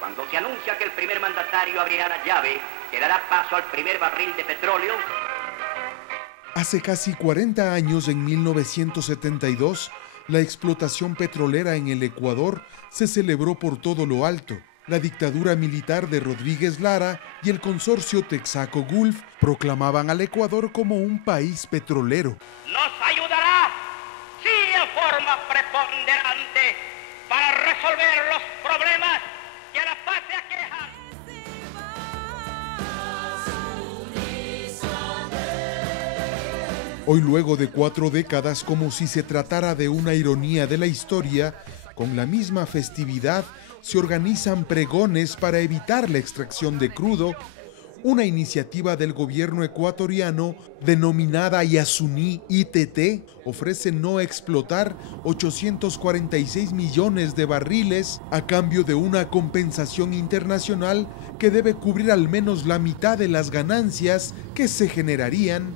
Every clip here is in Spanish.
cuando se anuncia que el primer mandatario abrirá la llave que dará paso al primer barril de petróleo. Hace casi 40 años, en 1972, la explotación petrolera en el Ecuador se celebró por todo lo alto. La dictadura militar de Rodríguez Lara y el consorcio Texaco Gulf proclamaban al Ecuador como un país petrolero. Nos ayudará, sí, en forma preponderante, para resolver los problemas que a la patria aquejan. Hoy, luego de 4 décadas, como si se tratara de una ironía de la historia, con la misma festividad se organizan pregones para evitar la extracción de crudo, una iniciativa del gobierno ecuatoriano denominada Yasuní ITT ofrece no explotar 846 millones de barriles a cambio de una compensación internacional que debe cubrir al menos la mitad de las ganancias que se generarían,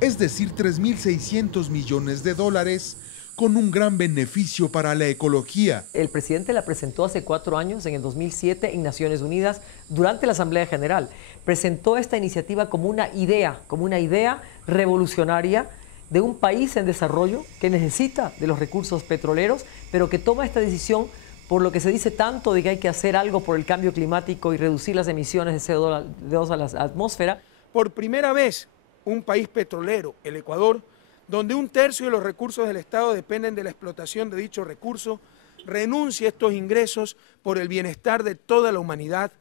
es decir, 3.600 millones de dólares, con un gran beneficio para la ecología. El presidente la presentó hace 4 años, en el 2007, en Naciones Unidas, durante la Asamblea General. Presentó esta iniciativa como una idea revolucionaria de un país en desarrollo que necesita de los recursos petroleros, pero que toma esta decisión por lo que se dice tanto de que hay que hacer algo por el cambio climático y reducir las emisiones de CO2 a la atmósfera. Por primera vez, un país petrolero, el Ecuador, donde 1/3 de los recursos del Estado dependen de la explotación de dichos recursos, renuncia a estos ingresos por el bienestar de toda la humanidad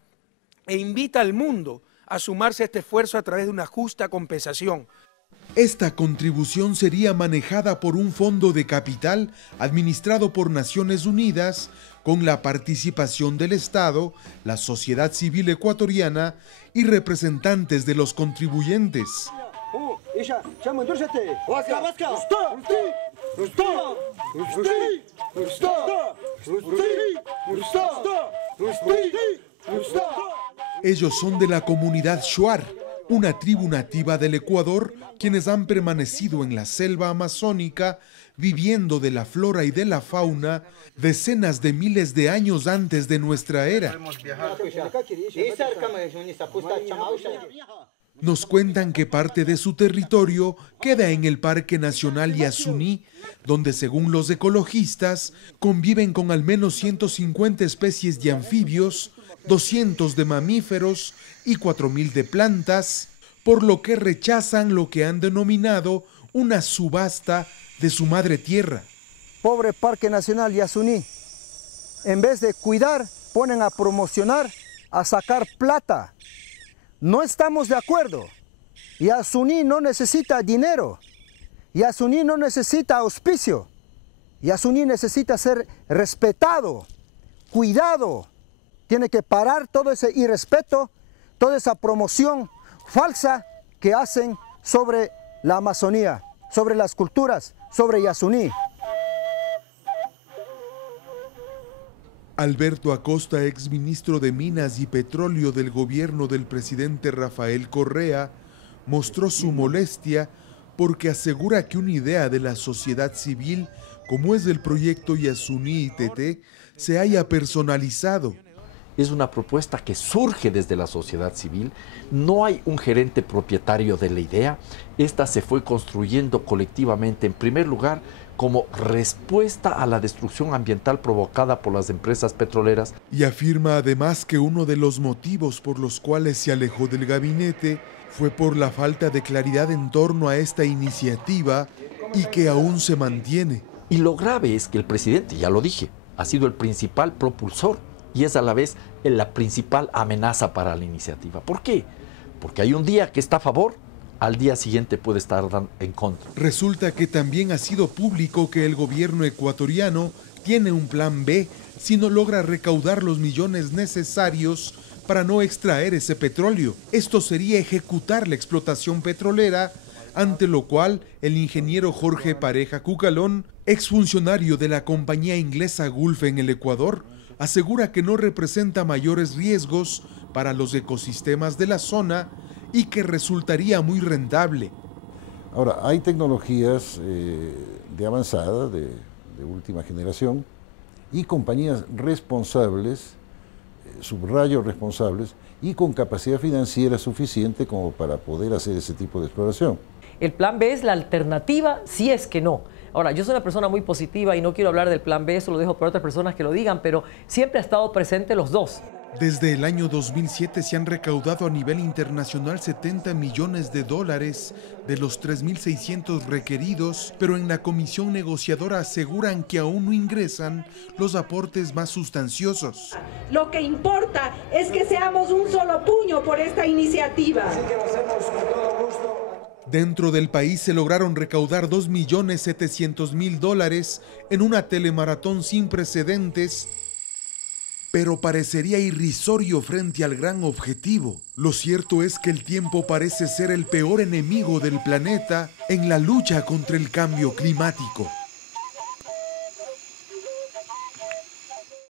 e invita al mundo a sumarse a este esfuerzo a través de una justa compensación. Esta contribución sería manejada por un fondo de capital administrado por Naciones Unidas, con la participación del Estado, la sociedad civil ecuatoriana y representantes de los contribuyentes. Ellos son de la comunidad Shuar, una tribu nativa del Ecuador, quienes han permanecido en la selva amazónica, viviendo de la flora y de la fauna decenas de miles de años antes de nuestra era. Nos cuentan que parte de su territorio queda en el Parque Nacional Yasuní, donde, según los ecologistas, conviven con al menos 150 especies de anfibios, 200 de mamíferos y 4.000 de plantas, por lo que rechazan lo que han denominado una subasta de su madre tierra. Pobre Parque Nacional Yasuní, en vez de cuidar, ponen a promocionar, a sacar plata. No estamos de acuerdo. Yasuní no necesita dinero. Yasuní no necesita auspicio. Yasuní necesita ser respetado, cuidado. Tiene que parar todo ese irrespeto, toda esa promoción falsa que hacen sobre la Amazonía, sobre las culturas, sobre Yasuní. Alberto Acosta, exministro de Minas y Petróleo del gobierno del presidente Rafael Correa, mostró su molestia porque asegura que una idea de la sociedad civil, como es el proyecto Yasuní ITT, se haya personalizado. Es una propuesta que surge desde la sociedad civil, no hay un gerente propietario de la idea, esta se fue construyendo colectivamente, en primer lugar, como respuesta a la destrucción ambiental provocada por las empresas petroleras. Y afirma además que uno de los motivos por los cuales se alejó del gabinete fue por la falta de claridad en torno a esta iniciativa y que aún se mantiene. Y lo grave es que el presidente, ya lo dije, ha sido el principal propulsor y es a la vez la principal amenaza para la iniciativa. ¿Por qué? Porque hay un día que está a favor, al día siguiente puede estar en contra. Resulta que también ha sido público que el gobierno ecuatoriano tiene un plan B si no logra recaudar los millones necesarios para no extraer ese petróleo. Esto sería ejecutar la explotación petrolera, ante lo cual el ingeniero Jorge Pareja Cucalón, exfuncionario de la compañía inglesa Gulf en el Ecuador, asegura que no representa mayores riesgos para los ecosistemas de la zona y que resultaría muy rentable. Ahora, hay tecnologías de avanzada, de última generación, y compañías responsables subrayo responsables y con capacidad financiera suficiente como para poder hacer ese tipo de exploración. El plan B es la alternativa si es que no. Ahora, yo soy una persona muy positiva y no quiero hablar del plan B, eso lo dejo para otras personas que lo digan, pero siempre ha estado presente los dos. Desde el año 2007 se han recaudado a nivel internacional 70 millones de dólares de los 3.600 requeridos, pero en la comisión negociadora aseguran que aún no ingresan los aportes más sustanciosos. Lo que importa es que seamos un solo puño por esta iniciativa. Así que lo hacemos con todo gusto. Dentro del país se lograron recaudar 2.700.000 dólares en una telemaratón sin precedentes, pero parecería irrisorio frente al gran objetivo. Lo cierto es que el tiempo parece ser el peor enemigo del planeta en la lucha contra el cambio climático.